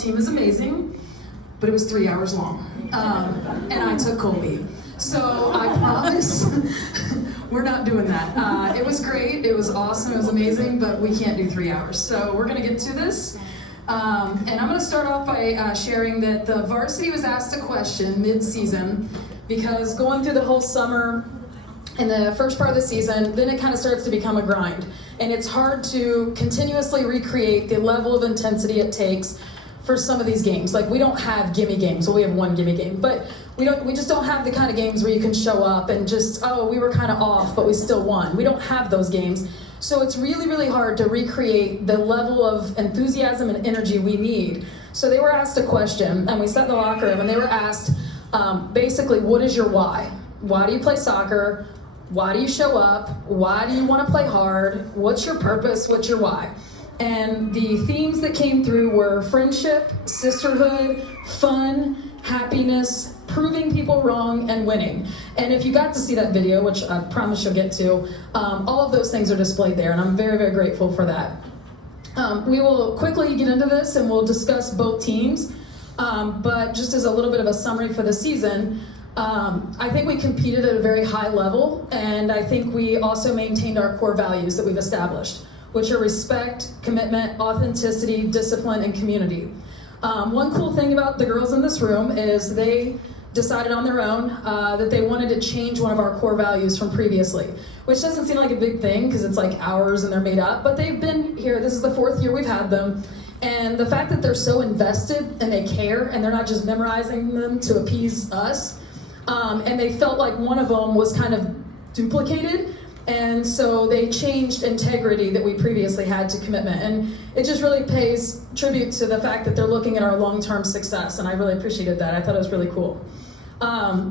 team is amazing, but it was 3 hours long. And I took Colby. So I promise we're not doing that. It was great, it was awesome, it was amazing, but we can't do 3 hours. So we're gonna get to this. And I'm gonna start off by sharing that the varsity was asked a question mid-season, because going through the whole summer and the first part of the season, then it kind of starts to become a grind. And it's hard to continuously recreate the level of intensity it takes for some of these games. Like, we don't have gimme games. Well, we have one gimme game, but we just don't have the kind of games where you can show up and just, oh, we were kind of off, but we still won. We don't have those games. So it's really, really hard to recreate the level of enthusiasm and energy we need. So they were asked a question, and we sat in the locker room, and they were asked, basically, what is your why? Why do you play soccer? Why do you show up? Why do you want to play hard? What's your purpose? What's your why? And the themes that came through were friendship, sisterhood, fun, happiness, proving people wrong, and winning. And if you got to see that video, which I promise you'll get to, all of those things are displayed there, and I'm very, very grateful for that. We will quickly get into this, and we'll discuss both teams, but just as a little bit of a summary for the season, I think we competed at a very high level, and I think we also maintained our core values that we've established, which are respect, commitment, authenticity, discipline, and community. One cool thing about the girls in this room is they decided on their own that they wanted to change one of our core values from previously, which doesn't seem like a big thing because it's like ours and they're made up, but they've been here. This is the 4th year we've had them. And the fact that they're so invested and they care and they're not just memorizing them to appease us, and they felt like one of them was kind of duplicated, and so they changed integrity that we previously had to commitment. And it just really pays tribute to the fact that they're looking at our long-term success, and I really appreciated that. I thought it was really cool.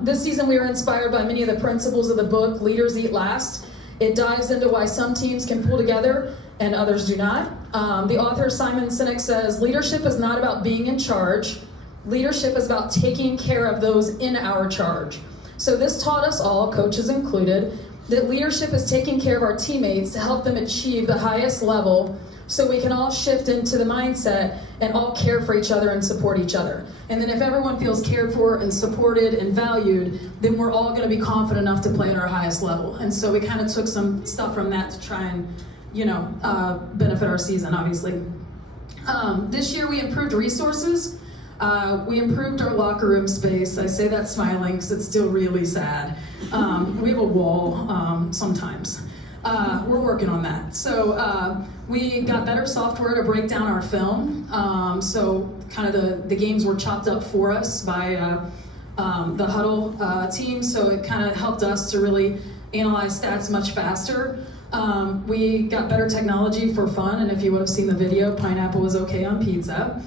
This season we were inspired by many of the principles of the book, Leaders Eat Last. It dives into why some teams can pull together and others do not. The author Simon Sinek says, leadership is not about being in charge. Leadership is about taking care of those in our charge. So this taught us all, coaches included, that leadership is taking care of our teammates to help them achieve the highest level so we can all shift into the mindset and all care for each other and support each other. And then if everyone feels cared for and supported and valued, then we're all going to be confident enough to play at our highest level. And so we kind of took some stuff from that to try and, benefit our season, obviously. This year we improved resources. We improved our locker room space. I say that smiling because it's still really sad. We have a wall sometimes. We're working on that. So we got better software to break down our film. So kind of the games were chopped up for us by the Huddle team. So it kind of helped us to really analyze stats much faster. We got better technology for fun. And if you would have seen the video, pineapple was okay on pizza.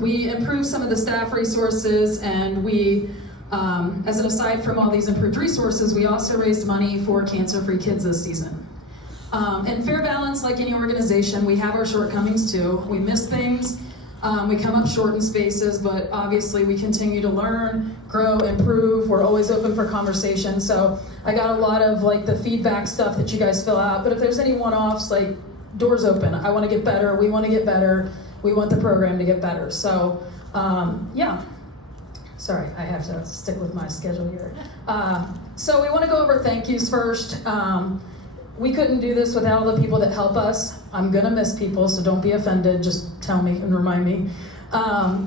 We improved some of the staff resources, and we, as an aside from all these improved resources, we also raised money for cancer-free kids this season. And fair balance, like any organization, we have our shortcomings too. We miss things, we come up short in spaces, but obviously we continue to learn, grow, improve. We're always open for conversation. So I got a lot of like the feedback stuff that you guys fill out, but if there's any one-offs, like doors open. I want to get better, we want to get better. We want the program to get better. So, yeah. Sorry, I have to stick with my schedule here. So we want to go over thank yous first. We couldn't do this without all the people that help us. I'm gonna miss people, so don't be offended. Just tell me and remind me.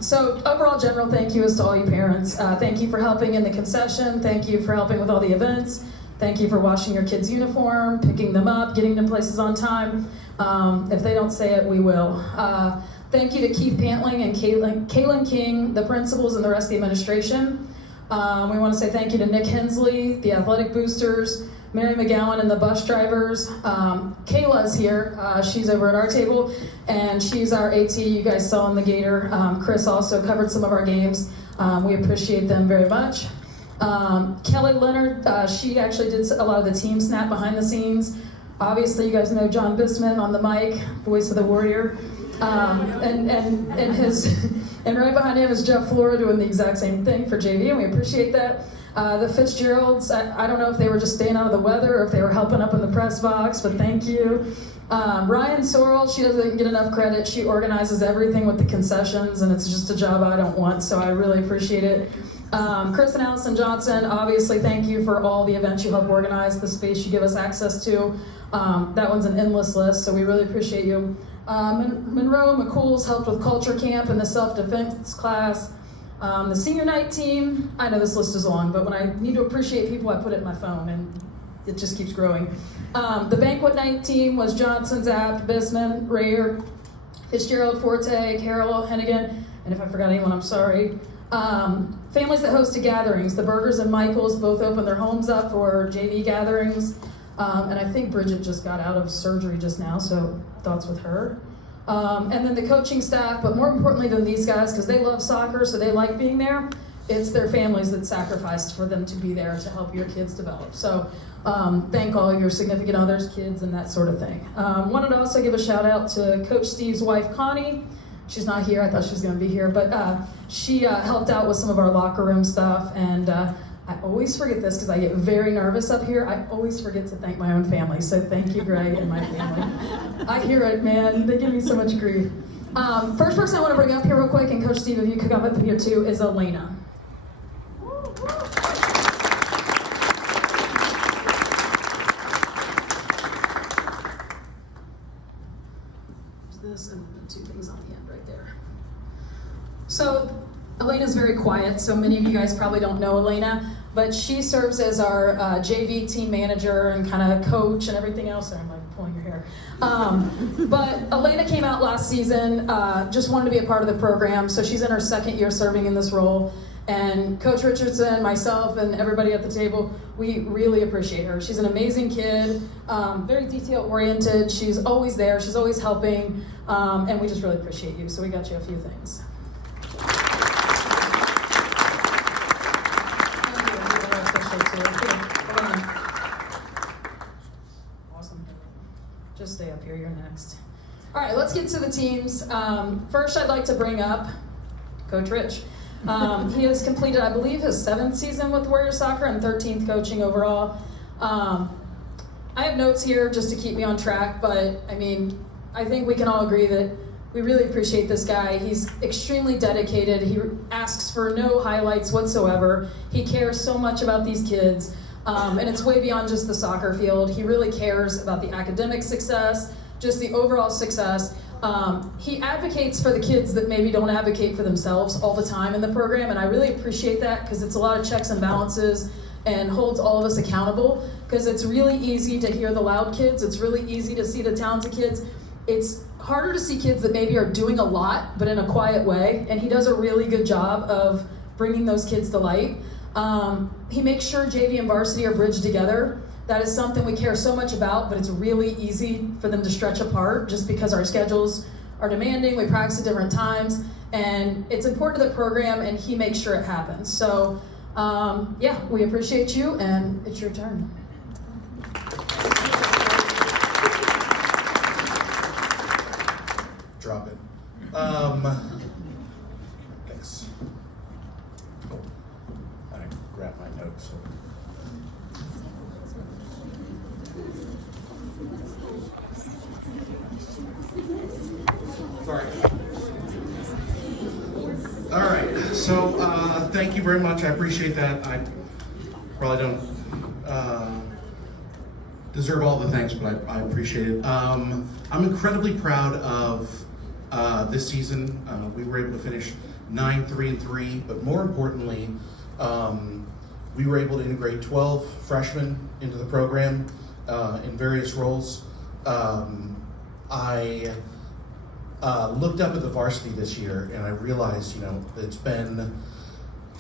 So overall general thank you is to all you parents. Thank you for helping in the concession. Thank you for helping with all the events. Thank you for washing your kids' uniform, picking them up, getting them places on time. If they don't say it, we will. Thank you to Keith Pantling and Kaylin King, the principals, and the rest of the administration. We want to say thank you to Nick Hensley, the athletic boosters, Mary McGowan, and the bus drivers. Kayla's here. She's over at our table, and she's our AT you guys saw in the Gator. Chris also covered some of our games. We appreciate them very much. Kelly Leonard, she actually did a lot of the team snap behind the scenes. Obviously, you guys know John Bisman on the mic, voice of the Warrior. And right behind him is Jeff Flora doing the exact same thing for JV, and we appreciate that. The Fitzgeralds, I don't know if they were just staying out of the weather or if they were helping up in the press box, but thank you. Ryan Sorrell, she doesn't get enough credit. She organizes everything with the concessions, and it's just a job I don't want, so I really appreciate it. Chris and Allison Johnson, obviously thank you for all the events you help organize, the space you give us access to. That one's an endless list, so we really appreciate you. Monroe McCool's helped with culture camp and the self-defense class. The senior night team, I know this list is long, but when I need to appreciate people, I put it in my phone, and it just keeps growing. The banquet night team was Johnson, Zapp, Bisman, Rayer, Fitzgerald, Forte, Carol, Hennigan, and if I forgot anyone, I'm sorry. Families that hosted gatherings, the Burgers and Michaels both opened their homes up for JV gatherings, and I think Bridget just got out of surgery just now, so thoughts with her. And then the coaching staff, but more importantly than these guys, because they love soccer, so they like being there, it's their families that sacrificed for them to be there to help your kids develop. So thank all your significant others, kids, and that sort of thing. Wanted to also give a shout out to Coach Steve's wife, Connie. She's not here, I thought she was gonna be here, but she helped out with some of our locker room stuff, and I always forget this because I get very nervous up here. I always forget to thank my own family, so thank you, Gray, and my family. I hear it, man, they give me so much grief. First person I wanna bring up here real quick, and Coach Steve, if you could come up here too, is Elena. This and the two things on the end right there. So Elena's very quiet, so many of you guys probably don't know Elena, but she serves as our JV team manager and kind of coach and everything else. Sorry, I'm like pulling your hair. But Elena came out last season, just wanted to be a part of the program, so she's in her second year serving in this role. And Coach Richardson, myself, and everybody at the table, we really appreciate her. She's an amazing kid, very detail-oriented. She's always there. She's always helping, and we just really appreciate you. So we got you a few things. Awesome. Just stay up here. You're next. All right, let's get to the teams. First, I'd like to bring up Coach Rich. He has completed, I believe, his 7th season with Warrior Soccer and 13th coaching overall. I have notes here just to keep me on track, but I mean, I think we can all agree that we really appreciate this guy. He's extremely dedicated. He asks for no highlights whatsoever. He cares so much about these kids, and it's way beyond just the soccer field. He really cares about the academic success, just the overall success. He advocates for the kids that maybe don't advocate for themselves all the time in the program, and I really appreciate that because it's a lot of checks and balances and holds all of us accountable, because it's really easy to hear the loud kids, it's really easy to see the talented kids. It's harder to see kids that maybe are doing a lot, but in a quiet way, and he does a really good job of bringing those kids to light. He makes sure JV and varsity are bridged together. That is something we care so much about, but it's really easy for them to stretch apart just because our schedules are demanding, we practice at different times, and it's important to the program, and he makes sure it happens. So, yeah, we appreciate you, and it's your turn. Drop it. Thanks. I grabbed my notes. Sorry. All right, so thank you very much. I appreciate that. I probably don't deserve all the thanks, but I appreciate it. I'm incredibly proud of this season. We were able to finish 9-3-3, but more importantly, we were able to integrate 12 freshmen into the program in various roles. I looked up at the varsity this year, and I realized, it's been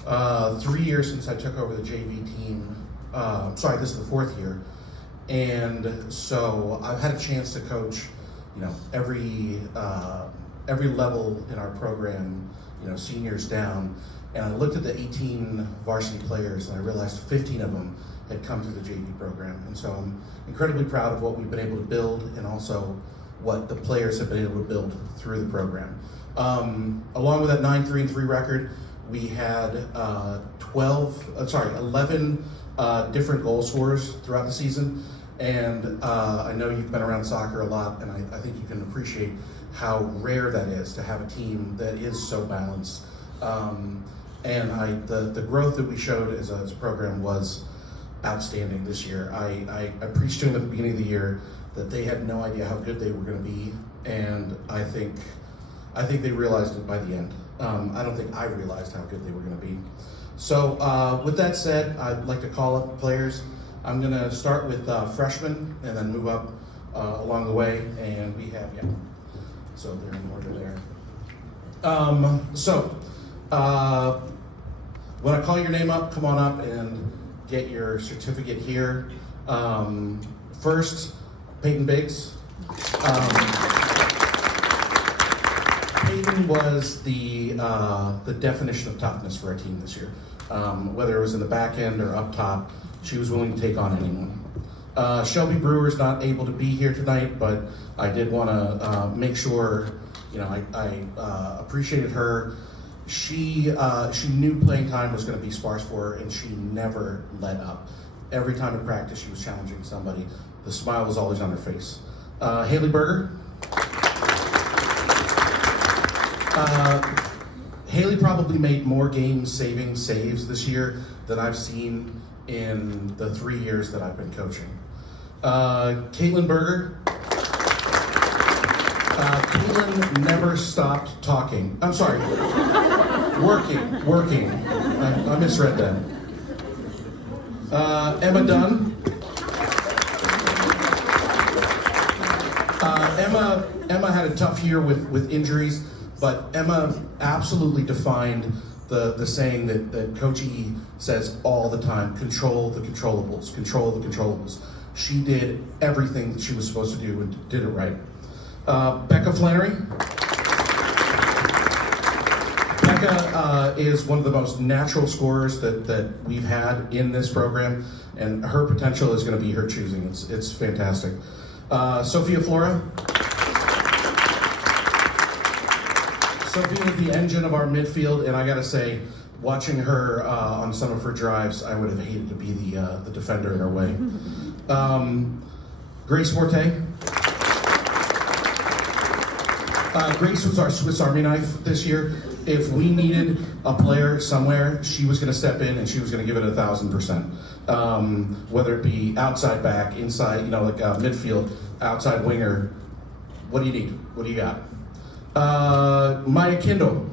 3 years since I took over the JV team. Sorry, this is the 4th year. And so I've had a chance to coach, every level in our program, seniors down. And I looked at the 18 varsity players, and I realized 15 of them had come through the JV program. And so I'm incredibly proud of what we've been able to build, and also what the players have been able to build through the program. Along with that 9-3-3 record, we had 11 different goal scorers throughout the season. And I know you've been around soccer a lot, and I think you can appreciate how rare that is to have a team that is so balanced. And the growth that we showed as a program was outstanding this year. I preached to them at the beginning of the year that they had no idea how good they were going to be, and I think they realized it by the end. I don't think I realized how good they were going to be. So with that said, I'd like to call up the players. I'm going to start with freshmen and then move up along the way, and we have, so they're in order there. When I call your name up, come on up and get your certificate here. First, Peyton Biggs. Peyton was the definition of toughness for our team this year. Whether it was in the back end or up top, she was willing to take on anyone. Shelby Brewer's not able to be here tonight, but I did want to make sure, I appreciated her. She knew playing time was going to be sparse for her, and she never let up. Every time in practice, she was challenging somebody. The smile was always on her face. Haley Berger. Haley probably made more game-saving saves this year than I've seen in the 3 years that I've been coaching. Caitlin Berger. Caitlin never stopped talking. I'm sorry, working. I misread that. Emma Dunn. Emma had a tough year with injuries, but Emma absolutely defined the saying that Coach E says all the time: control the controllables, control the controllables. She did everything that she was supposed to do and did it right. Becca Flannery. Becca is one of the most natural scorers that we've had in this program, and her potential is going to be her choosing. It's fantastic. Sophia Flora. Sophia is the engine of our midfield, and I got to say, watching her on some of her drives, I would have hated to be the defender in her way. Grace Forte. Grace was our Swiss Army knife this year. If we needed a player somewhere, she was going to step in and she was going to give it 1,000%. Whether it be outside back, inside, midfield, outside winger. What do you need? What do you got? Maya Kindle.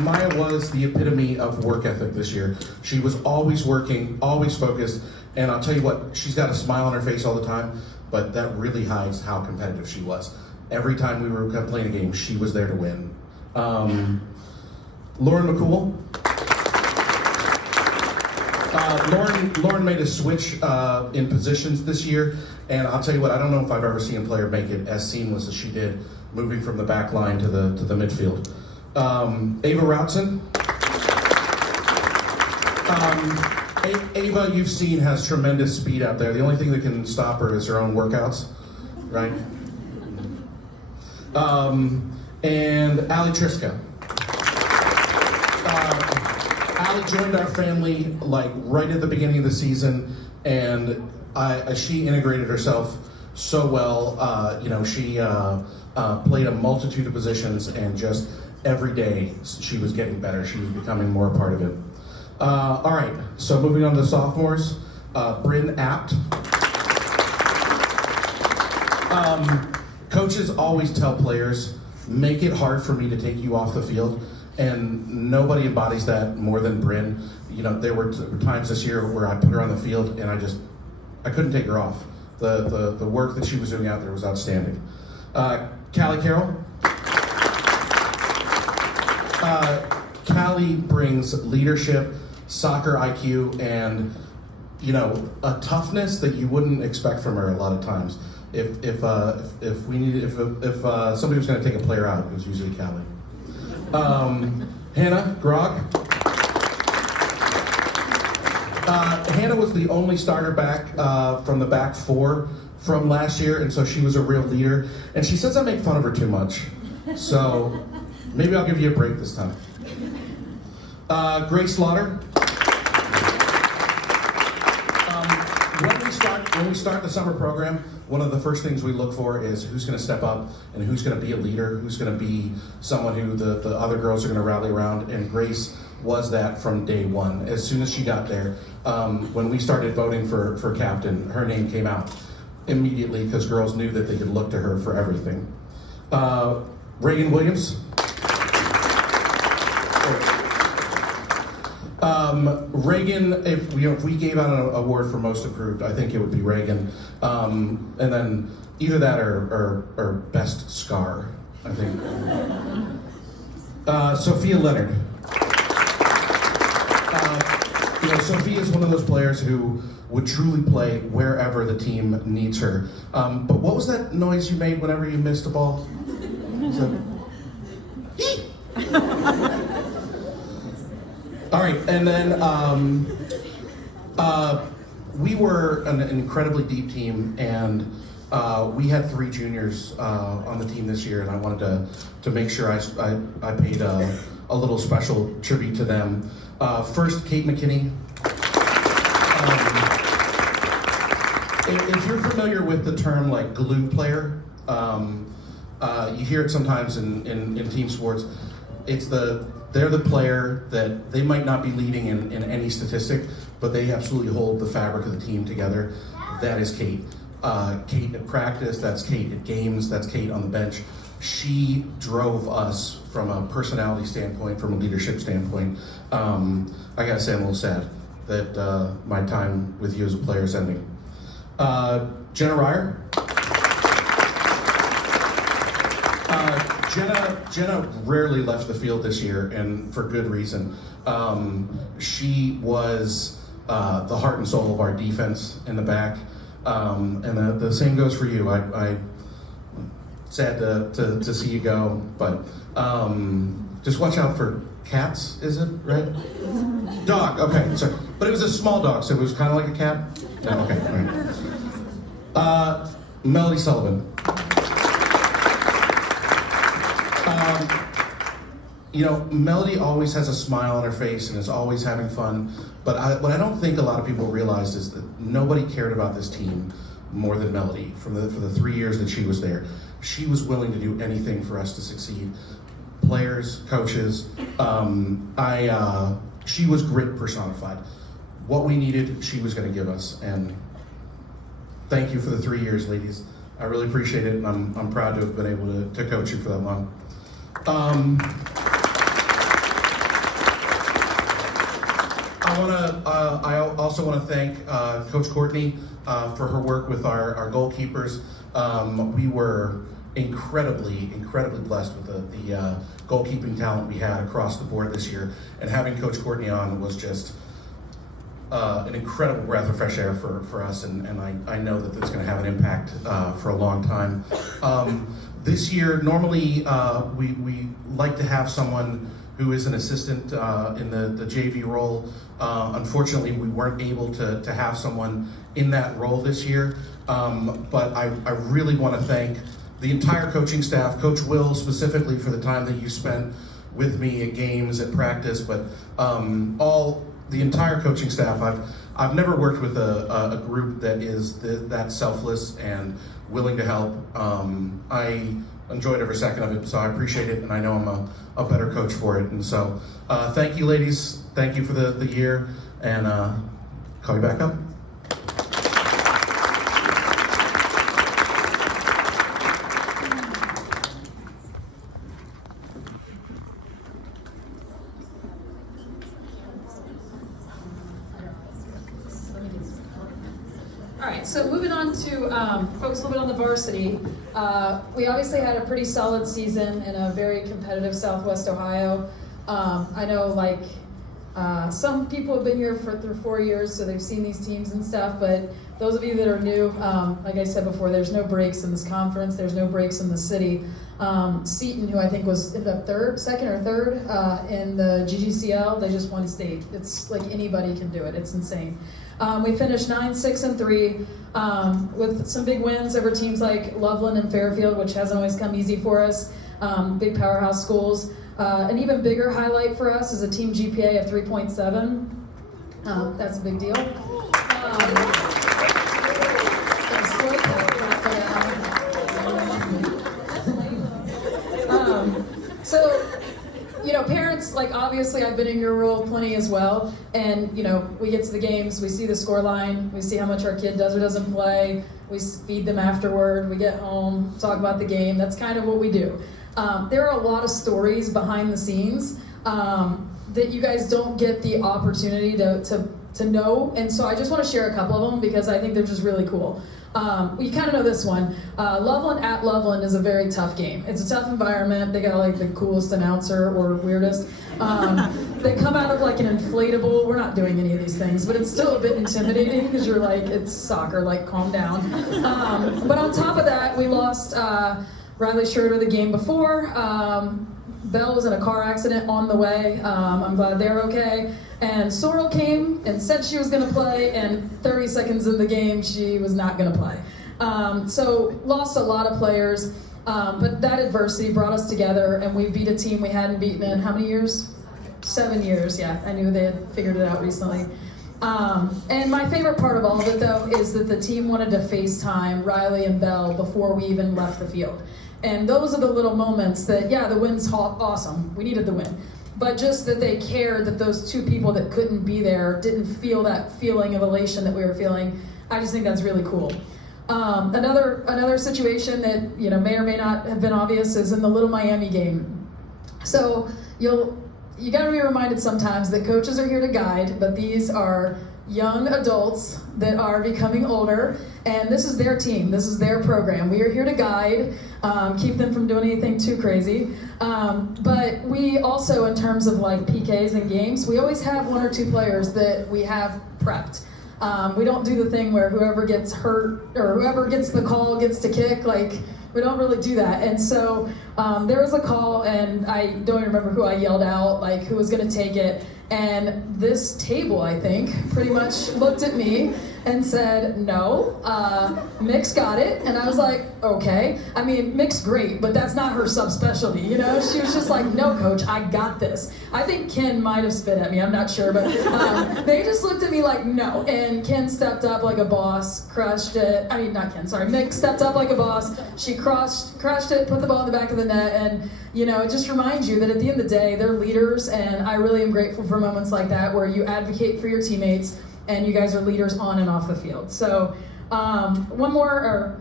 Maya was the epitome of work ethic this year. She was always working, always focused, and I'll tell you what, she's got a smile on her face all the time, but that really hides how competitive she was. Every time we were playing a game, she was there to win. Lauren McCool. Lauren made a switch in positions this year, and I'll tell you what, I don't know if I've ever seen a player make it as seamless as she did, moving from the back line to the midfield. Ava Routson. Ava, you've seen, has tremendous speed out there. The only thing that can stop her is her own workouts, right? And Allie Triska. Allie joined our family right at the beginning of the season, and she integrated herself so well. She played a multitude of positions, and just every day she was getting better. She was becoming more a part of it. All right, so moving on to the sophomores. Bryn Apt. Coaches always tell players, make it hard for me to take you off the field, and nobody embodies that more than Bryn. There were times this year where I put her on the field and I couldn't take her off. The work that she was doing out there was outstanding. Callie Carroll. Callie brings leadership, soccer IQ, and a toughness that you wouldn't expect from her a lot of times. If somebody was going to take a player out, it was usually Callie. Hannah Grog. Hannah was the only starter back from the back four from last year, and so she was a real leader. And she says I make fun of her too much, so maybe I'll give you a break this time. Grace Slaughter. we start the summer program, one of the first things we look for is who's going to step up and who's going to be a leader, who's going to be someone who the other girls are going to rally around. And Grace was that from day one. As soon as she got there, when we started voting for captain, her name came out immediately because girls knew that they could look to her for everything. Reagan Williams. Reagan, if we gave out an award for most improved, I think it would be Reagan. And then either that or best scar, I think. Sophia Leonard. Sophia is one of those players who would truly play wherever the team needs her. But what was that noise you made whenever you missed a ball? All right, and then we were an incredibly deep team, and we had 3 juniors on the team this year, and I wanted to make sure I paid a little special tribute to them. First, Kate McKinney. If you're familiar with the term like glue player, you hear it sometimes in team sports. They're the player that they might not be leading in any statistic, but they absolutely hold the fabric of the team together. That is Kate. Kate at practice, that's Kate at games, that's Kate on the bench. She drove us from a personality standpoint, from a leadership standpoint. I gotta say I'm a little sad that my time with you as a player is ending. Jenna Ryer. Jenna rarely left the field this year, and for good reason. She was the heart and soul of our defense in the back, and the same goes for you. I sad to see you go, but just watch out for cats. Is it right? Dog. Okay, sorry, but it was a small dog, so it was kind of like a cat. No, okay. All right. Melody Sullivan. Melody always has a smile on her face and is always having fun, but what I don't think a lot of people realize is that nobody cared about this team more than Melody. For the 3 years that she was there, she was willing to do anything for us to succeed. Players, coaches, she was grit personified. What we needed, she was going to give us, and thank you for the 3 years, ladies. I really appreciate it, and I'm proud to have been able to coach you for that long. I also want to thank Coach Courtney for her work with our goalkeepers. We were incredibly blessed with the goalkeeping talent we had across the board this year, and having Coach Courtney on was just an incredible breath of fresh air for us, and I know that it's going to have an impact for a long time. This year, normally we like to have someone who is an assistant in the JV role. Unfortunately, we weren't able to have someone in that role this year, but I really want to thank the entire coaching staff, Coach Will specifically for the time that you spent with me at games, at practice, but the entire coaching staff. I've never worked with a group that is that selfless and willing to help. I enjoyed every second of it, so I appreciate it, and I know I'm a better coach for it. And so, thank you, ladies. Thank you for the year, and call you back up. All right, so moving on to focus a little bit on the varsity. We obviously had a pretty solid season in a very competitive Southwest Ohio. I know some people have been here through 4 years, so they've seen these teams and stuff, but those of you that are new, like I said before, there's no breaks in this conference, there's no breaks in the city. Seton, who I think was in the second or third in the GGCL, they just won state. It's like anybody can do it, it's insane. We finished 9-6-3 with some big wins over teams like Loveland and Fairfield, which hasn't always come easy for us, big powerhouse schools. An even bigger highlight for us is a team GPA of 3.7. That's a big deal. So, parents, like, obviously I've been in your role plenty as well, and, we get to the games, we see the score line, we see how much our kid does or doesn't play, we feed them afterward, we get home, talk about the game. That's kind of what we do. There are a lot of stories behind the scenes that you guys don't get the opportunity to know, and so I just want to share a couple of them because I think they're just really cool. You kind of know this one. Loveland at Loveland is a very tough game. It's a tough environment. They got like the coolest announcer or weirdest. They come out of like an inflatable. We're not doing any of these things, but it's still a bit intimidating because you're like, it's soccer, like calm down. But on top of that, we lost Riley Schroeder the game before. Belle was in a car accident on the way. I'm glad they're okay. And Sorrel came and said she was going to play, and 30 seconds in the game, she was not going to play. So lost a lot of players, but that adversity brought us together, and we beat a team we hadn't beaten in how many years? 7 years, yeah. I knew they had figured it out recently. And my favorite part of all of it, though, is that the team wanted to FaceTime Riley and Belle before we even left the field. And those are the little moments that, yeah, the win's awesome. We needed the win. But just that they cared that those two people that couldn't be there didn't feel that feeling of elation that we were feeling. I just think that's really cool. Another situation that may or may not have been obvious is in the Little Miami game. So you got to be reminded sometimes that coaches are here to guide, but these are young adults that are becoming older, and this is their team, this is their program. We are here to guide, keep them from doing anything too crazy. But we also, in terms of like PKs and games, we always have 1 or 2 players that we have prepped. We don't do the thing where whoever gets hurt or whoever gets the call gets to kick. Like, we don't really do that. And so there was a call, and I don't even remember who I yelled out, like who was going to take it. And this table, I think, pretty much looked at me and said, no, Mick's got it. And I was like, okay. I mean, Mick's great, but that's not her subspecialty, She was just like, no, coach, I got this. I think Ken might have spit at me, I'm not sure, but they just looked at me like, no. And Ken stepped up like a boss, crushed it. I mean, not Ken, sorry. Mick stepped up like a boss. She crushed it, put the ball in the back of the net, and it just reminds you that at the end of the day, they're leaders, and I really am grateful for moments like that where you advocate for your teammates and you guys are leaders on and off the field. So one more,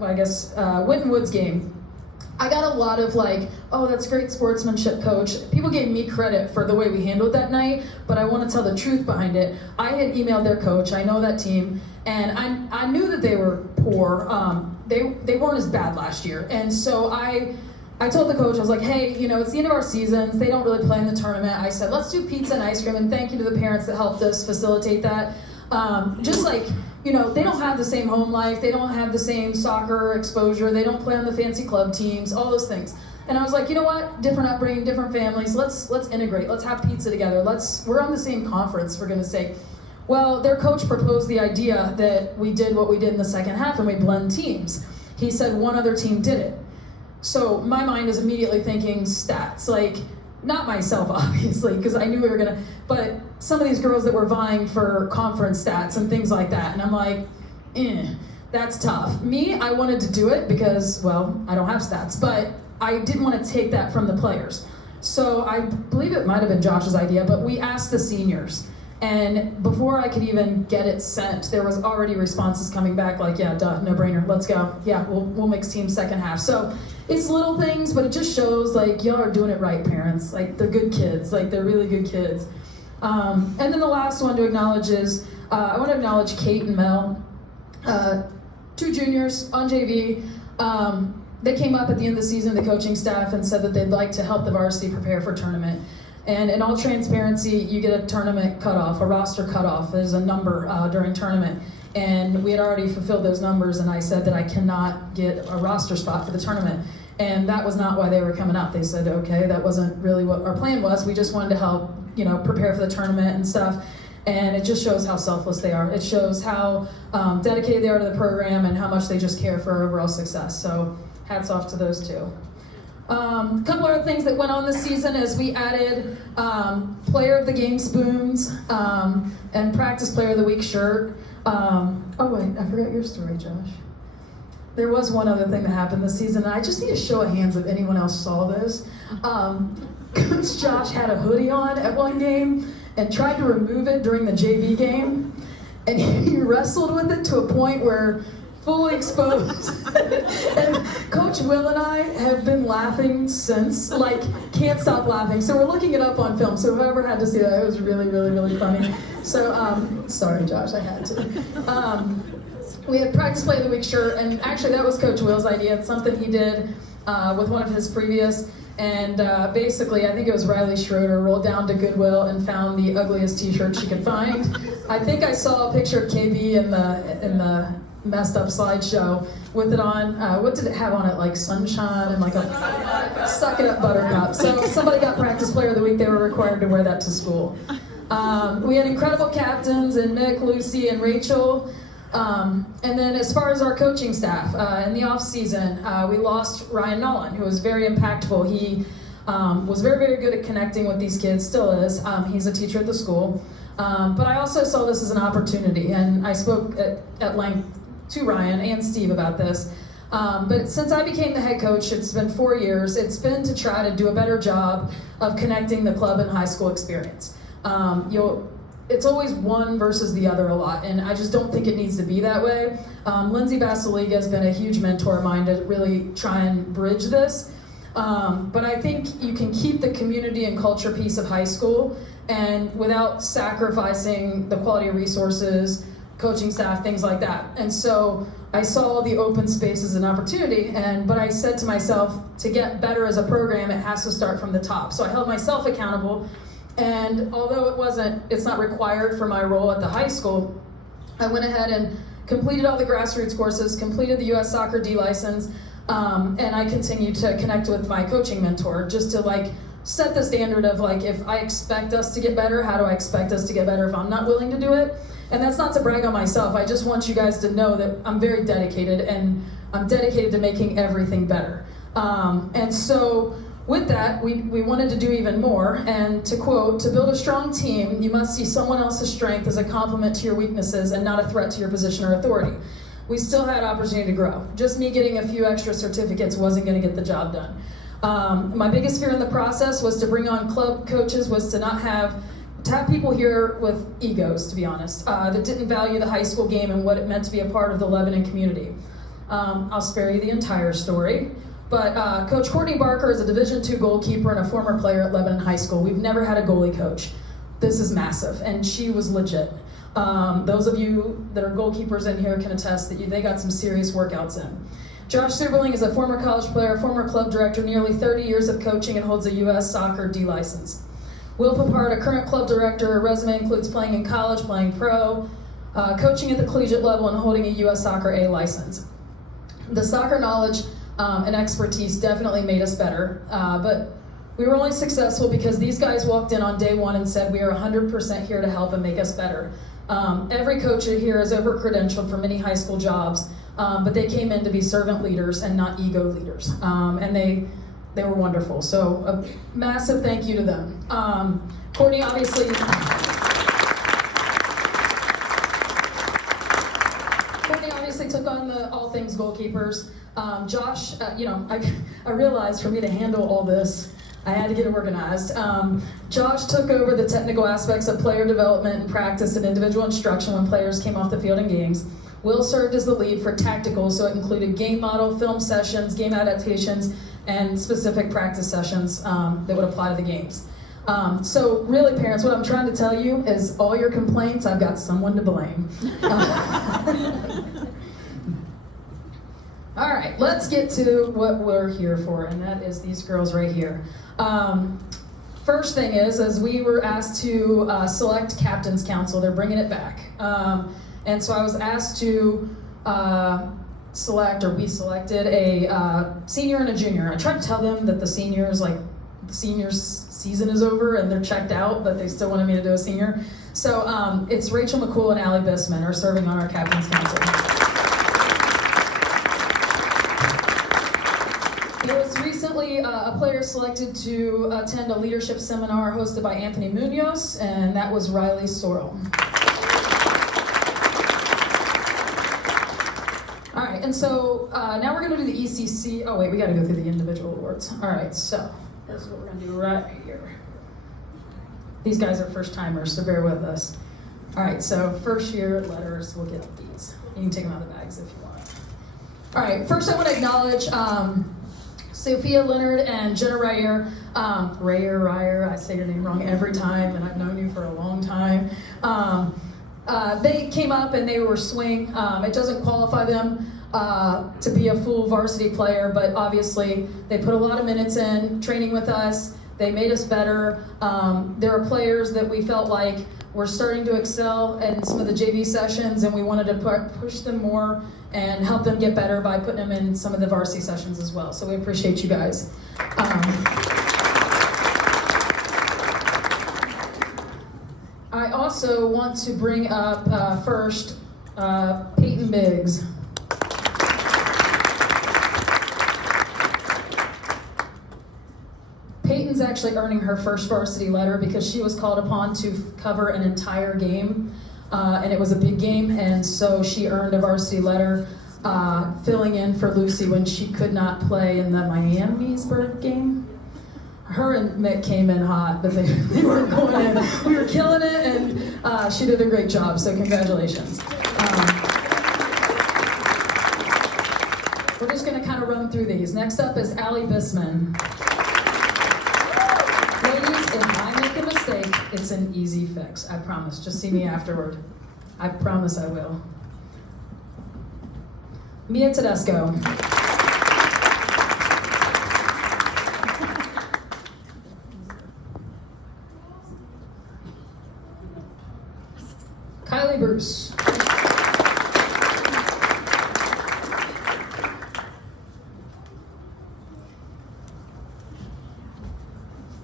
Winton Woods game. I got a lot of like, oh, that's great sportsmanship, coach. People gave me credit for the way we handled that night, but I want to tell the truth behind it. I had emailed their coach, I know that team, and I knew that they were poor. They weren't as bad last year, and so I told the coach, I was like, hey, it's the end of our seasons. They don't really play in the tournament. I said, let's do pizza and ice cream, and thank you to the parents that helped us facilitate that. Just like, they don't have the same home life. They don't have the same soccer exposure. They don't play on the fancy club teams, all those things. And I was like, you know what? Different upbringing, different families. Let's integrate. Let's have pizza together. We're on the same conference, for goodness sake. Well, their coach proposed the idea that we did what we did in the second half and we blend teams. He said one other team did it. So my mind is immediately thinking stats, like, not myself, obviously, because I knew we were gonna, but some of these girls that were vying for conference stats and things like that, and I'm like, that's tough. Me, I wanted to do it because, well, I don't have stats, but I didn't want to take that from the players. So I believe it might have been Josh's idea, but we asked the seniors. And before I could even get it sent, there was already responses coming back like, yeah, duh, no brainer, let's go. Yeah, we'll mix teams second half. So it's little things, but it just shows like y'all are doing it right, parents. Like, they're good kids, like they're really good kids. And then the last one to acknowledge is, I want to acknowledge Kate and Mel, 2 juniors on JV. They came up at the end of the season, the coaching staff, and said that they'd like to help the varsity prepare for tournament. And in all transparency, you get a tournament cutoff, a roster cutoff. There's a number during tournament. And we had already fulfilled those numbers, and I said that I cannot get a roster spot for the tournament. And that was not why they were coming up. They said, okay, that wasn't really what our plan was. We just wanted to help, prepare for the tournament and stuff. And it just shows how selfless they are. It shows how dedicated they are to the program and how much they just care for our overall success. So hats off to those two. A couple other things that went on this season is we added player of the game spoons and practice player of the week shirt. Oh wait, I forgot your story, Josh. there was one other thing that happened this season, and I just need a show of hands if anyone else saw this. Coach Josh had a hoodie on at one game and tried to remove it during the JV game, and he wrestled with it to a point where fully exposed. And Coach Will and I have been laughing since, like, can't stop laughing. So we're looking it up on film, so whoever had to see that, it was really, really, really funny. So, sorry Josh, I had to. We had practice play of the week shirt, and actually that was Coach Will's idea. It's something he did with one of his previous, and basically I think it was Riley Schroeder rolled down to Goodwill and found the ugliest t-shirt she could find. I think I saw a picture of KB in the messed up slideshow with it on. What did it have on it? Like sunshine and like a suck it up buttercup. So somebody got practice player of the week. They were required to wear that to school. We had incredible captains in Mick, Lucy, and Rachel. And then as far as our coaching staff, in the off season, we lost Ryan Nolan, who was very impactful. He was very, very good at connecting with these kids, still is. He's a teacher at the school. But I also saw this as an opportunity, and I spoke at length to Ryan and Steve about this. But since I became the head coach, it's been 4 years, it's been to try to do a better job of connecting the club and high school experience. It's always one versus the other a lot, and I just don't think it needs to be that way. Lindsay Basiliga has been a huge mentor of mine to really try and bridge this. But I think you can keep the community and culture piece of high school and without sacrificing the quality of resources, coaching staff, things like that. And so I saw the open space as an opportunity, but I said to myself, to get better as a program, it has to start from the top. So I held myself accountable, and although it's not required for my role at the high school, I went ahead and completed all the grassroots courses, completed the US Soccer D license, and I continued to connect with my coaching mentor just to set the standard of if I expect us to get better, how do I expect us to get better if I'm not willing to do it? And that's not to brag on myself. I just want you guys to know that I'm very dedicated, and I'm dedicated to making everything better. And so with that, we wanted to do even more. And to quote, "To build a strong team, you must see someone else's strength as a complement to your weaknesses and not a threat to your position or authority." We still had opportunity to grow. Just me getting a few extra certificates wasn't going to get the job done. My biggest fear in the process was to bring on club coaches, was to have people here with egos, to be honest, that didn't value the high school game and what it meant to be a part of the Lebanon community. I'll spare you the entire story, but Coach Courtney Barker is a Division II goalkeeper and a former player at Lebanon High School. We've never had a goalie coach. This is massive, and she was legit. Those of you that are goalkeepers in here can attest that they got some serious workouts in. Josh Suberling is a former college player, former club director, nearly 30 years of coaching, and holds a US Soccer D license. Will Papard, a current club director, resume includes playing in college, playing pro, coaching at the collegiate level, and holding a US Soccer A license. The soccer knowledge and expertise definitely made us better, but we were only successful because these guys walked in on day one and said, "We are 100% here to help and make us better." Every coach here is over-credentialed for many high school jobs, but they came in to be servant leaders and not ego leaders, and they were wonderful. So a massive thank you to them. Courtney obviously took on the all things goalkeepers. Josh, I realized for me to handle all this, I had to get organized. Josh took over the technical aspects of player development and practice and individual instruction when players came off the field in games. Will served as the lead for tactical, so it included game model, film sessions, game adaptations, and specific practice sessions that would apply to the games. So really, parents, what I'm trying to tell you is all your complaints, I've got someone to blame. All right, let's get to what we're here for, and that is these girls right here. First thing is we were asked to select Captain's Council. They're bringing it back. And so I was asked to we selected a senior and a junior. I tried to tell them that the seniors season is over and they're checked out, but they still wanted me to do a senior. So it's Rachel McCool and Allie Bisman are serving on our Captain's Council. There was recently a player selected to attend a leadership seminar hosted by Anthony Munoz, and that was Riley Sorrell. All right, and so now we're gonna do the ECC. Oh wait, we gotta go through the individual awards. All right, so this is what we're gonna do right here. These guys are first timers, so bear with us. All right, so first year letters, we'll get these. You can take them out of the bags if you want. All right, first I want to acknowledge Sophia Leonard and Jenna Ryer. Ryer, I say your name wrong every time, and I've known you for a long time. They came up and they were swing. It doesn't qualify them to be a full varsity player, but obviously they put a lot of minutes in training with us. They made us better. There are players that we felt like were starting to excel in some of the JV sessions, and we wanted to push them more and help them get better by putting them in some of the varsity sessions as well. So we appreciate you guys. I also want to bring up first Peyton Biggs. Peyton's actually earning her first varsity letter because she was called upon to cover an entire game, and it was a big game, and so she earned a varsity letter filling in for Lucy when she could not play in the Miamisburg game. Her and Mick came in hot, but they weren't going in. We were killing it, and she did a great job, so congratulations. We're just going to kind of run through these. Next up is Allie Bisman. Ladies, if I make a mistake, it's an easy fix. I promise. Just see me afterward. I promise I will. Mia Tedesco. Kylie Bruce.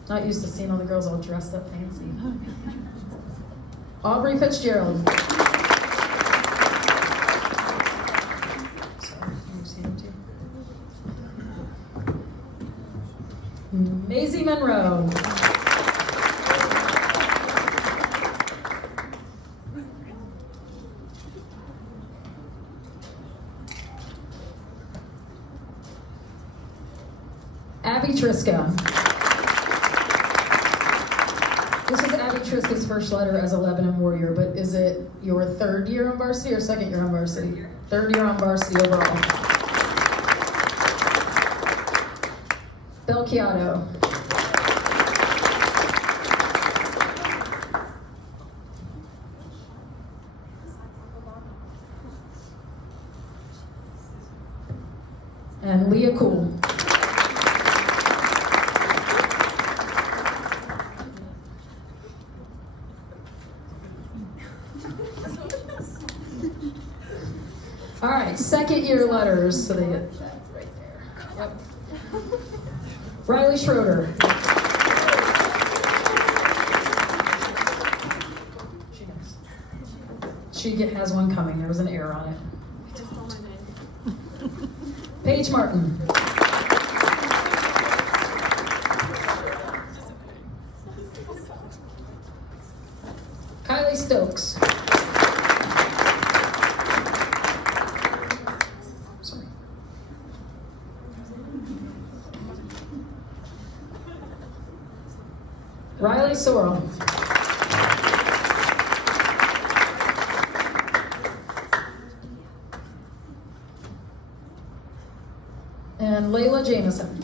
Not used to seeing all the girls all dressed up fancy. Aubrey Fitzgerald. Sorry, you've seen him too. Maisie Monroe. Abby Triska. This is Abby Triska's first letter as a Lebanon Warrior, but is it your third year on varsity or second year on varsity? Third year on varsity overall. Belchiato. And Leah Cool. All right, second year letters, so they get that right there. Yep. Riley Schroeder. She has one coming. There was an error on it. Paige Martin. Kylie Stokes. Sorry. Riley Sorrell. And Layla Jameson.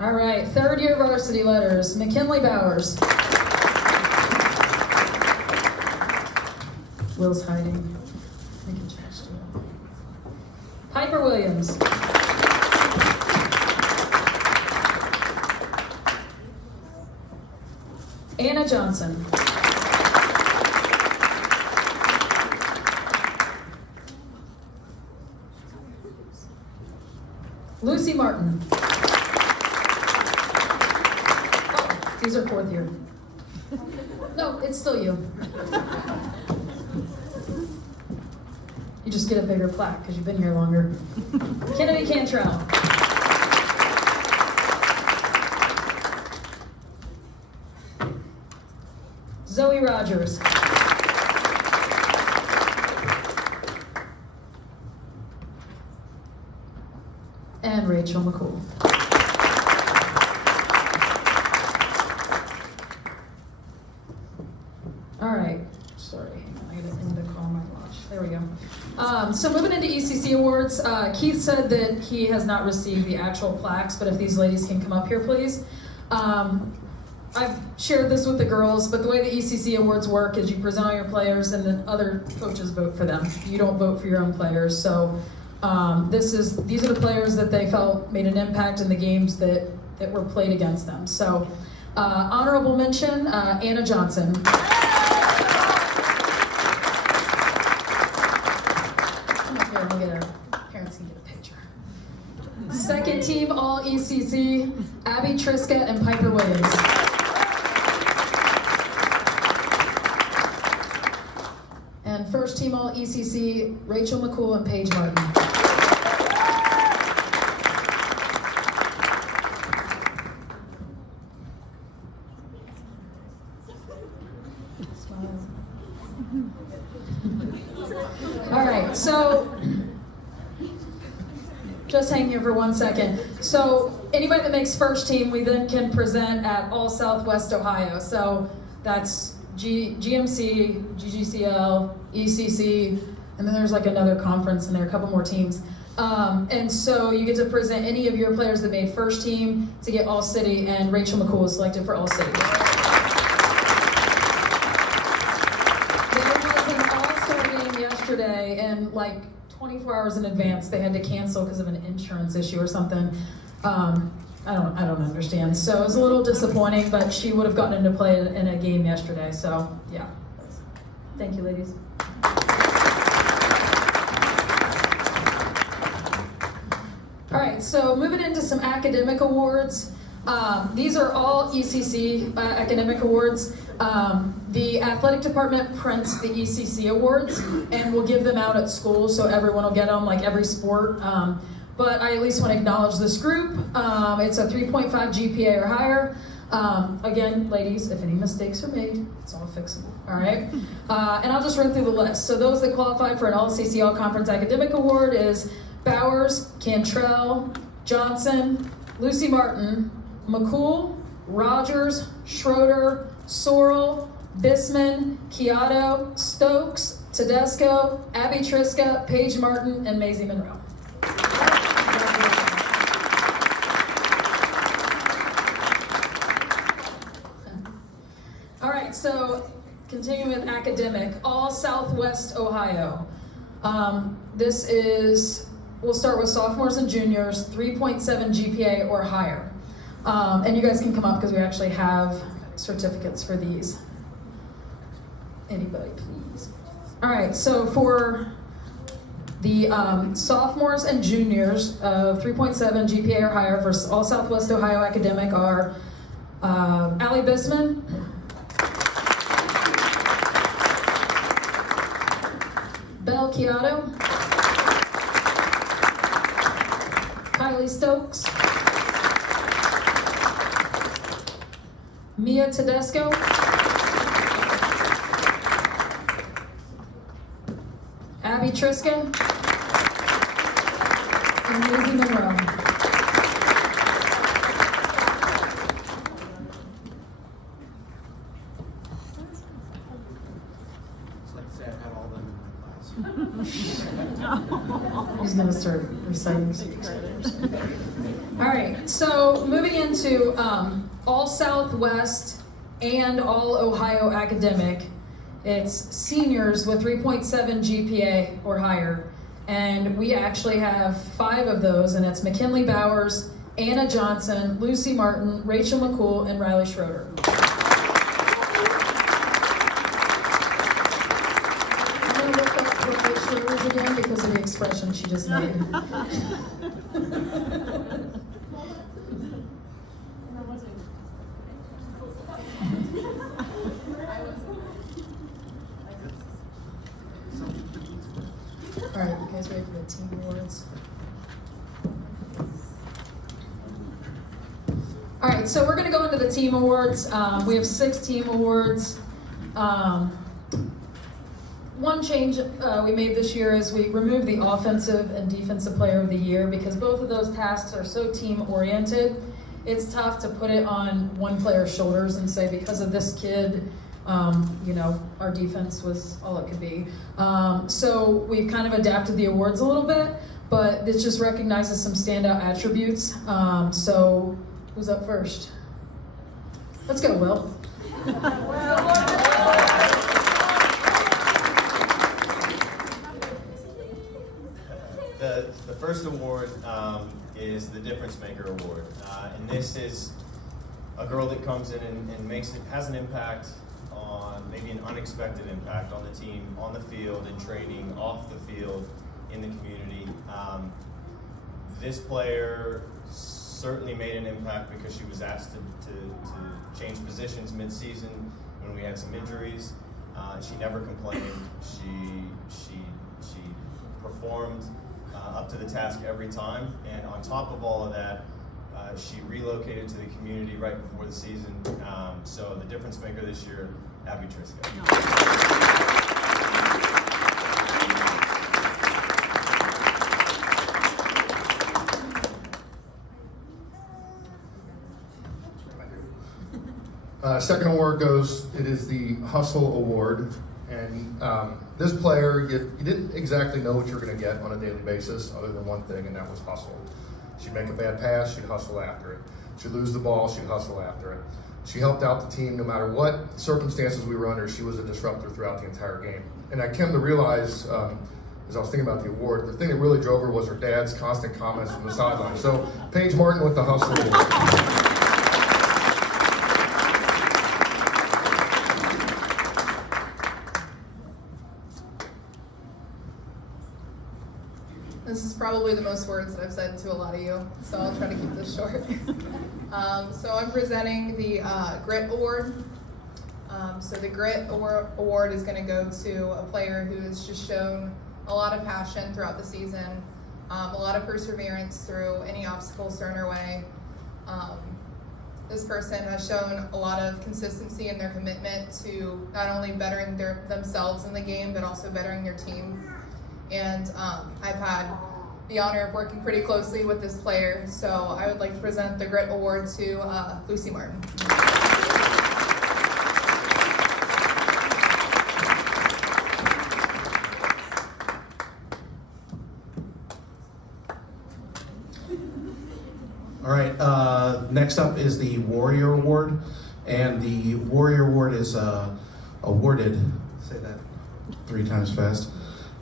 All right, third year varsity letters. McKinley Bowers. Will's hiding. I can change to it. Piper Williams. Anna Johnson. Lucy Martin. Oh, these are fourth year. No, it's still you. You just get a bigger plaque because you've been here longer. Kennedy Cantrell. Zoe Rogers. And Rachel McCool. All right, sorry, I gotta end the call my watch. There we go. So moving into ECC awards, Keith said that he has not received the actual plaques, but if these ladies can come up here, please. I've shared this with the girls, but the way the ECC awards work is you present all your players and then other coaches vote for them. You don't vote for your own players. So these are the players that they felt made an impact in the games that were played against them. So honorable mention, Anna Johnson. We'll get our parents can get a picture. Second team all ECC, Abby Triska and Piper Williams. And first team all ECC, Rachel McCool and Paige Martin. All right, so just hang here for 1 second. So anybody that makes first team, we then can present at All Southwest Ohio. So that's GMC, GGCL, ECC, and then there's like another conference and there are a couple more teams. And so you get to present any of your players that made first team to get All City, and Rachel McCool was selected for All City. Yesterday, and like 24 hours in advance they had to cancel because of an insurance issue or something. I don't understand. So it was a little disappointing, but she would have gotten into play in a game yesterday. So yeah, thank you, ladies. All right, so moving into some academic awards. These are all ECC academic awards. The athletic department prints the ECC awards and we'll give them out at school so everyone will get them, like every sport. But I at least want to acknowledge this group. It's a 3.5 GPA or higher. Again, ladies, if any mistakes are made, it's all fixable, all right? And I'll just run through the list. So those that qualified for an All-CC All-Conference Academic Award is Bowers, Cantrell, Johnson, Lucy Martin, McCool, Rogers, Schroeder, Sorrell, Bisman, Chiato, Stokes, Tedesco, Abby Triska, Paige Martin, and Maisie Monroe. All right, so continuing with academic, all Southwest Ohio. We'll start with sophomores and juniors, 3.7 GPA or higher. And you guys can come up because we actually have certificates for these. Anybody, please. All right, so for the sophomores and juniors of 3.7 GPA or higher for all Southwest Ohio academic are Allie Bisman, Belle Chiato, Kylie Stokes, Mia Tedesco, Abby Triska, and Maisie Monroe. It's like to say I've had all of them in my class. He's gonna start reciting secrets. All right, so moving into all Southwest and all Ohio academic, it's seniors with 3.7 GPA or higher. And we actually have 5 of those, and it's McKinley Bowers, Anna Johnson, Lucy Martin, Rachel McCool, and Riley Schroeder. I'm gonna look up Riley Schroeder's again because of the expression she just made. All right, you guys ready for the team awards? All right, so we're gonna go into the team awards. We have 6 team awards. One change we made this year is we removed the offensive and defensive player of the year because both of those tasks are so team-oriented. It's tough to put it on one player's shoulders and say, because of this kid, our defense was all it could be. So we've kind of adapted the awards a little bit, but this just recognizes some standout attributes. So who's up first? Let's go, Will. The first award is the Difference Maker Award, and this is a girl that comes in and has an impact on, maybe an unexpected impact on the team, on the field, in training, off the field, in the community. This player certainly made an impact because she was asked to change positions mid-season when we had some injuries. She never complained. She performed up to the task every time, and on top of all of that, she relocated to the community right before the season. So the difference maker this year, Abby Trisco. Second award it is the Hustle Award. And this player, you didn't exactly know what you were going to get on a daily basis other than one thing, and that was hustle. She'd make a bad pass, she'd hustle after it. She'd lose the ball, she'd hustle after it. She helped out the team no matter what circumstances we were under. She was a disruptor throughout the entire game. And I came to realize, as I was thinking about the award, the thing that really drove her was her dad's constant comments from the sideline. So Paige Martin with the Hustle Award. This is probably the most words that I've said to a lot of you, so I'll try to keep this short. So I'm presenting the Grit Award. So the Grit Award is going to go to a player who has just shown a lot of passion throughout the season, a lot of perseverance through any obstacles thrown her way. This person has shown a lot of consistency in their commitment to not only bettering themselves in the game, but also bettering their team. And I've had the honor of working pretty closely with this player, so I would like to present the Grit Award to Lucy Martin. All right, next up is the Warrior Award, and the Warrior Award is awarded, say that 3 times fast,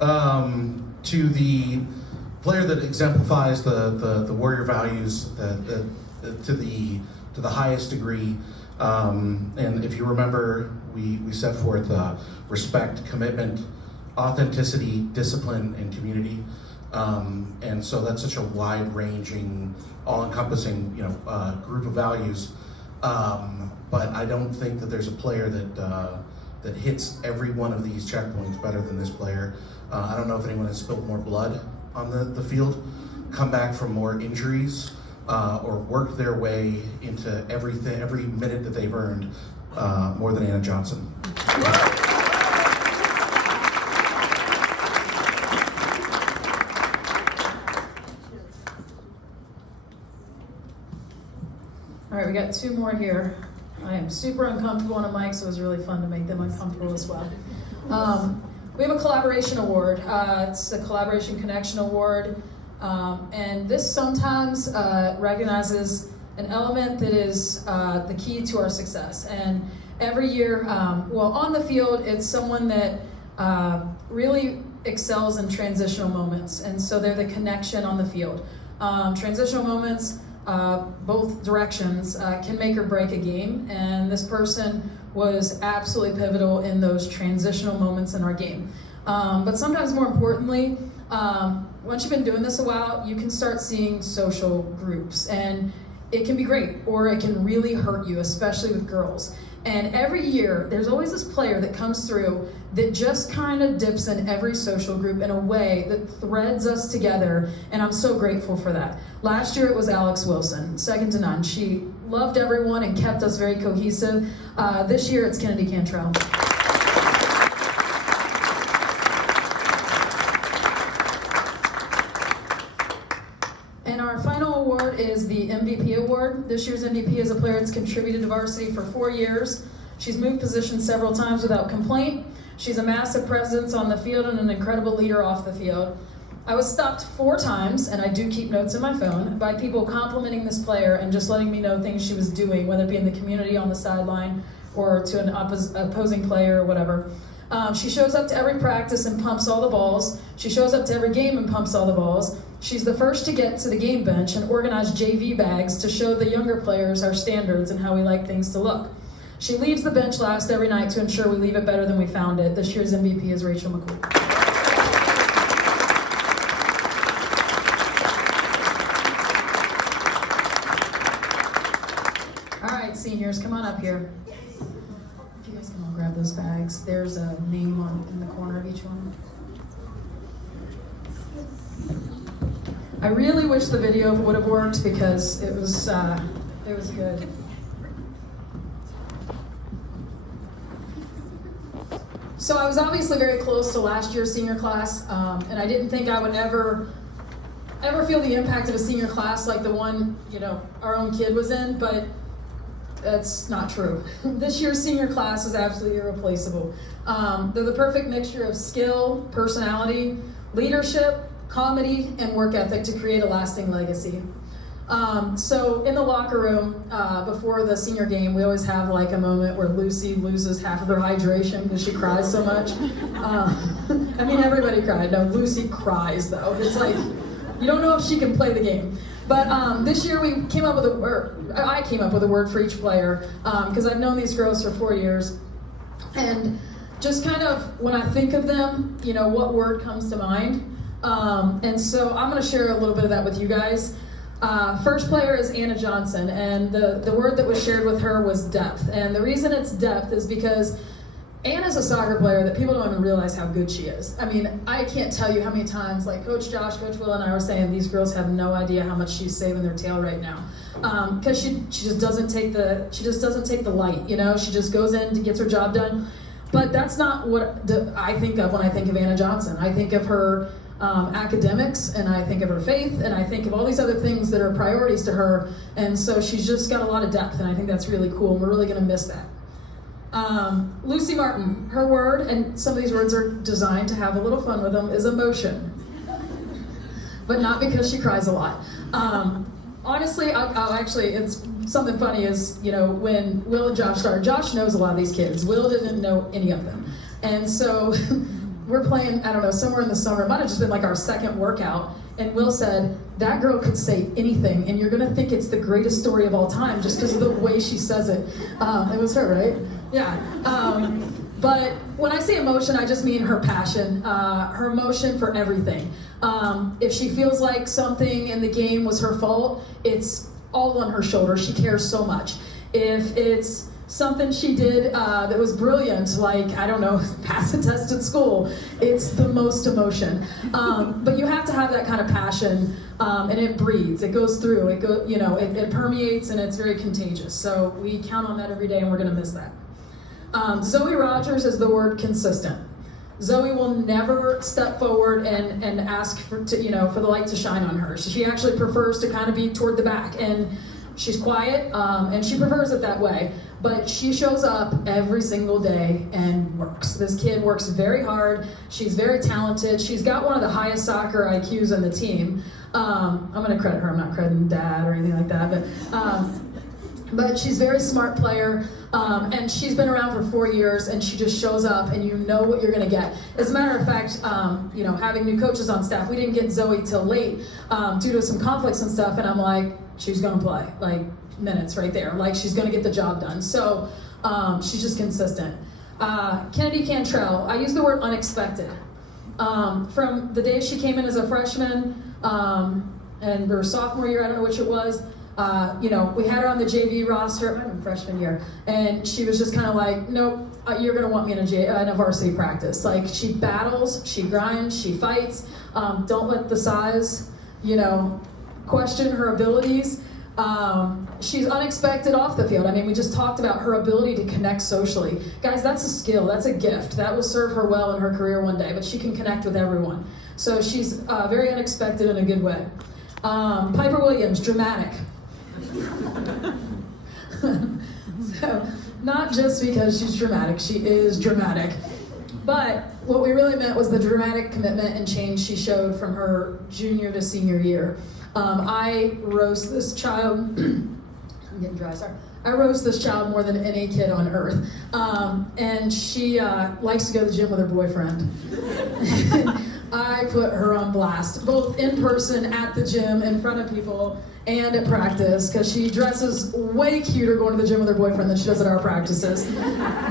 to the player that exemplifies the Warrior values to the highest degree. And if you remember, we set forth respect, commitment, authenticity, discipline, and community. And so that's such a wide-ranging, all-encompassing, group of values. But I don't think that there's a player that hits every one of these checkpoints better than this player. I don't know if anyone has spilled more blood on the field, come back from more injuries, or worked their way into every minute that they've earned more than Anna Johnson. All right, we got 2 more here. I am super uncomfortable on a mic, so it was really fun to make them uncomfortable as well. We have a collaboration award. It's a Collaboration Connection Award. And this sometimes recognizes an element that is the key to our success. And every year, on the field, it's someone that really excels in transitional moments. And so they're the connection on the field. Transitional moments, both directions, can make or break a game. And this person was absolutely pivotal in those transitional moments in our game. But sometimes more importantly, once you've been doing this a while, you can start seeing social groups, and it can be great, or it can really hurt you, especially with girls. And every year, there's always this player that comes through that just kind of dips in every social group in a way that threads us together, and I'm so grateful for that. Last year, it was Alex Wilson, second to none. She loved everyone and kept us very cohesive. This year, it's Kennedy Cantrell. MVP award. This year's MVP is a player that's contributed to varsity for 4 years. She's moved positions several times without complaint. She's a massive presence on the field and an incredible leader off the field. I was stopped 4 times, and I do keep notes in my phone, by people complimenting this player and just letting me know things she was doing, whether it be in the community on the sideline or to an opposing player or whatever. She shows up to every practice and pumps all the balls. She shows up to every game and pumps all the balls. She's the first to get to the game bench and organize JV bags to show the younger players our standards and how we like things to look. She leaves the bench last every night to ensure we leave it better than we found it. This year's MVP is Rachel McCool. All right, seniors, come on up here. If you guys can all grab those bags. There's a name in the corner of each one. I really wish the video would have worked because it was good. So I was obviously very close to last year's senior class, and I didn't think I would ever feel the impact of a senior class like the one, our own kid was in, but that's not true. This year's senior class is absolutely irreplaceable. They're the perfect mixture of skill, personality, leadership, comedy, and work ethic to create a lasting legacy. So in the locker room, before the senior game, we always have like a moment where Lucy loses half of her hydration because she cries so much. I mean, everybody cried. No, Lucy cries though. It's like, you don't know if she can play the game. But this year we came up with a word, I came up with a word for each player, because I've known these girls for 4 years. And just kind of, when I think of them, what word comes to mind? And so I'm gonna share a little bit of that with you guys. First player is Anna Johnson, and the word that was shared with her was depth. And the reason it's depth is because Anna's a soccer player that people don't even realize how good she is. I mean, I can't tell you how many times, like Coach Josh, Coach Will, and I were saying, these girls have no idea how much she's saving their tail right now, because she just doesn't take the light. She just goes in and gets her job done. But that's not what I think of when I think of Anna Johnson. I think of her academics, and I think of her faith, and I think of all these other things that are priorities to her. And so she's just got a lot of depth, and I think that's really cool. And we're really going to miss that. Lucy Martin, her word, and some of these words are designed to have a little fun with them, is emotion. But not because she cries a lot. Honestly, it's something funny is, when Will and Josh started, Josh knows a lot of these kids. Will didn't know any of them. And so we're playing, I don't know, somewhere in the summer, it might have just been like our second workout, and Will said, that girl could say anything, and you're gonna think it's the greatest story of all time just because of the way she says it. It was her, right? Yeah. But when I say emotion, I just mean her passion, her emotion for everything. If she feels like something in the game was her fault, it's all on her shoulders. She cares so much. If it's something she did that was brilliant, like, I don't know, pass a test at school, it's the most emotion. But you have to have that kind of passion, and it breathes, it goes through, it permeates, and it's very contagious. So we count on that every day, and we're gonna miss that. Zoe Rogers is the word consistent. Zoe will never step forward and ask for the light to shine on her. So she actually prefers to kind of be toward the back, and she's quiet, and she prefers it that way. But she shows up every single day and works. This kid works very hard. She's very talented. She's got one of the highest soccer IQs on the team. I'm gonna credit her. I'm not crediting Dad or anything like that. But she's a very smart player, and she's been around for 4 years, and she just shows up, and you know what you're gonna get. As a matter of fact, having new coaches on staff, we didn't get Zoe till late due to some conflicts and stuff, and I'm like, she's gonna play, like minutes right there, like she's gonna get the job done. So she's just consistent. Kennedy Cantrell, I use the word unexpected. From the day she came in as a freshman and her sophomore year, I don't know which it was, we had her on the JV roster, I'm in freshman year, and she was just kind of like, nope, you're gonna want me in a varsity practice. Like, she battles, she grinds, she fights. Don't let the size, question her abilities. She's unexpected off the field. I mean, we just talked about her ability to connect socially. Guys, that's a skill, that's a gift. That will serve her well in her career one day, but she can connect with everyone. So she's very unexpected in a good way. Piper Williams, dramatic. So, not just because she's dramatic, she is dramatic. But what we really meant was the dramatic commitment and change she showed from her junior to senior year. I roast this child, I'm getting dry, sorry. I roast this child more than any kid on earth. And she likes to go to the gym with her boyfriend. I put her on blast, both in person at the gym, in front of people, and at practice, because she dresses way cuter going to the gym with her boyfriend than she does at our practices.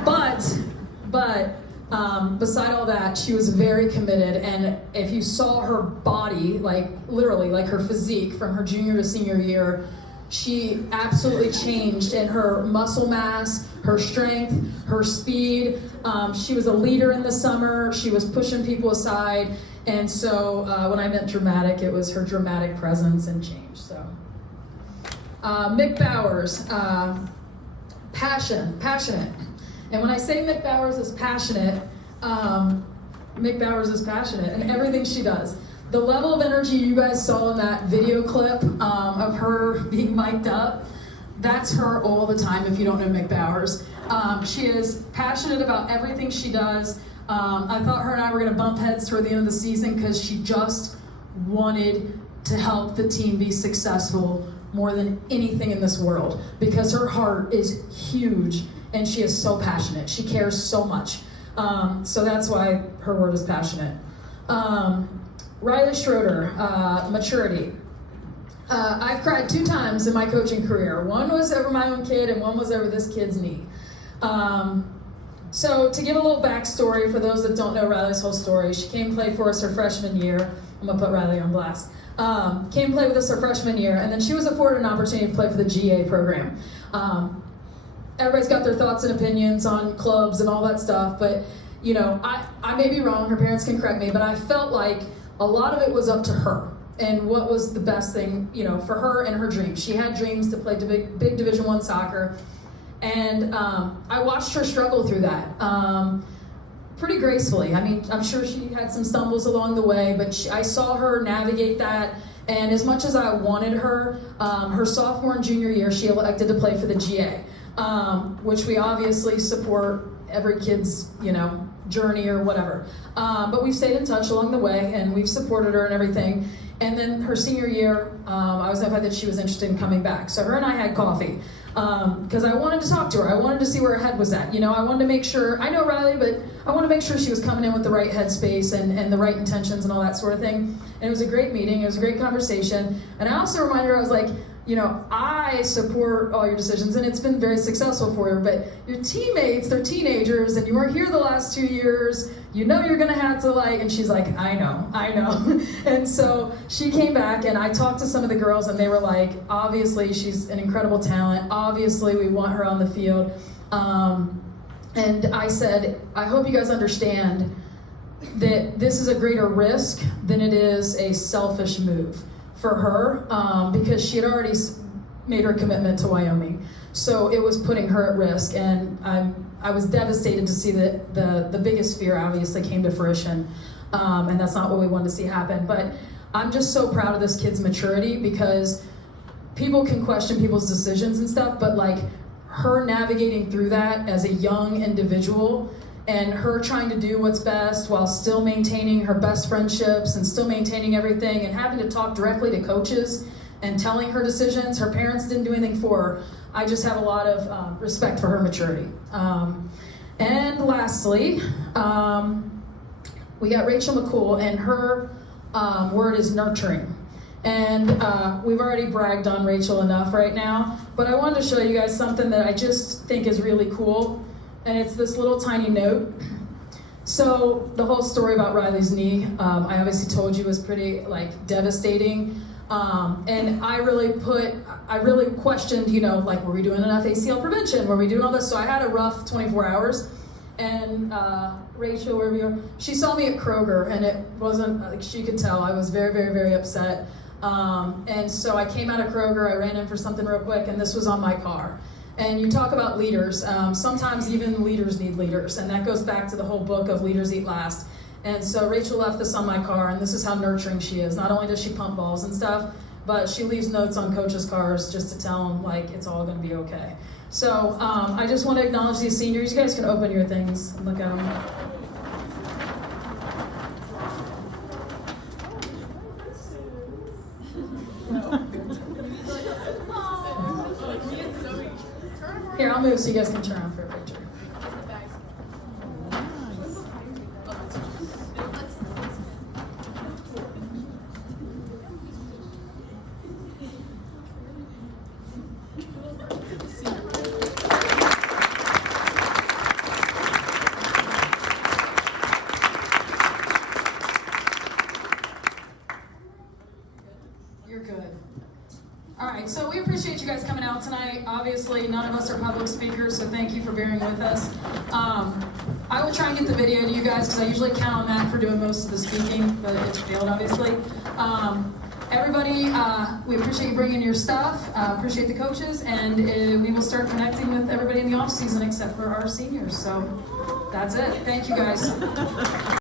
But beside all that, she was very committed, and if you saw her body, like literally, like her physique from her junior to senior year, she absolutely changed in her muscle mass, her strength, her speed. She was a leader in the summer. She was pushing people aside. And so when I meant dramatic, it was her dramatic presence and change. So Mick Bowers, passionate. And when I say Mick Bowers is passionate, Mick Bowers is passionate in everything she does. The level of energy you guys saw in that video clip of her being mic'd up, that's her all the time if you don't know Mick Bowers. She is passionate about everything she does. I thought her and I were going to bump heads toward the end of the season because she just wanted to help the team be successful more than anything in this world, because her heart is huge and she is so passionate. She cares so much. So that's why her word is passionate. Riley Schroeder, maturity. I've cried 2 times in my coaching career. One was over my own kid and one was over this kid's knee. So to give a little backstory for those that don't know Riley's whole story, she came play for us her freshman year. I'm gonna put Riley on blast. Came play with us her freshman year, and then she was afforded an opportunity to play for the GA program. Everybody's got their thoughts and opinions on clubs and all that stuff, but you know, I may be wrong, her parents can correct me, but I felt like a lot of it was up to her and what was the best thing, you know, for her and her dreams. She had dreams to play big Division I soccer, and I watched her struggle through that pretty gracefully. I mean, I'm sure she had some stumbles along the way, but I saw her navigate that, and as much as I wanted her, her sophomore and junior year, she elected to play for the GA, which we obviously support every kid's, you know, journey or whatever. But we've stayed in touch along the way, and we've supported her and everything. And then her senior year, I was notified that she was interested in coming back. So her and I had coffee, because I wanted to talk to her. I wanted to see where her head was at. You know, I wanted to make sure, I know Riley, but I want to make sure she was coming in with the right headspace and the right intentions and all that sort of thing. And it was a great meeting, it was a great conversation. And I also reminded her, I was like, you know, I support all your decisions, and it's been very successful for you, but your teammates, they're teenagers, and you weren't here the last 2 years, you know you're gonna have to like, and she's like, I know. And so she came back, and I talked to some of the girls, and they were like, obviously she's an incredible talent, obviously we want her on the field, and I said, I hope you guys understand that this is a greater risk than it is a selfish move for her, because she had already made her commitment to Wyoming. So it was putting her at risk, and I was devastated to see that the biggest fear obviously came to fruition, and that's not what we wanted to see happen. But I'm just so proud of this kid's maturity, because people can question people's decisions and stuff, but like her navigating through that as a young individual, and her trying to do what's best while still maintaining her best friendships and still maintaining everything, and having to talk directly to coaches and telling her decisions. Her parents didn't do anything for her. I just have a lot of respect for her maturity. And lastly, we got Rachel McCool, and her word is nurturing. And we've already bragged on Rachel enough right now, but I wanted to show you guys something that I just think is really cool. And it's this little tiny note. So the whole story about Riley's knee, I obviously told you, was pretty like devastating. And I really questioned, you know, like, were we doing enough ACL prevention? Were we doing all this? So I had a rough 24 hours. And Rachel, wherever you are, she saw me at Kroger, and it wasn't, like, she could tell I was very, very, very upset. And so I came out of Kroger, I ran in for something real quick, and this was on my car. And you talk about leaders, sometimes even leaders need leaders, and that goes back to the whole book of Leaders Eat Last. And so Rachel left this on my car, and this is how nurturing she is. Not only does she pump balls and stuff, but she leaves notes on coaches' cars just to tell them like it's all going to be okay. So I just want to acknowledge these seniors. You guys can open your things and look at them. Here, I'll move so you guys can turn around for a picture. You're good. All right, so we appreciate you guys coming out tonight. Obviously, none of us are public speakers, so thank you for bearing with us. I will try and get the video to you guys because I usually count on Matt for doing most of the speaking, but it's failed, obviously. Everybody, we appreciate you bringing your stuff, appreciate the coaches, and we will start connecting with everybody in the off season except for our seniors. So that's it. Thank you, guys.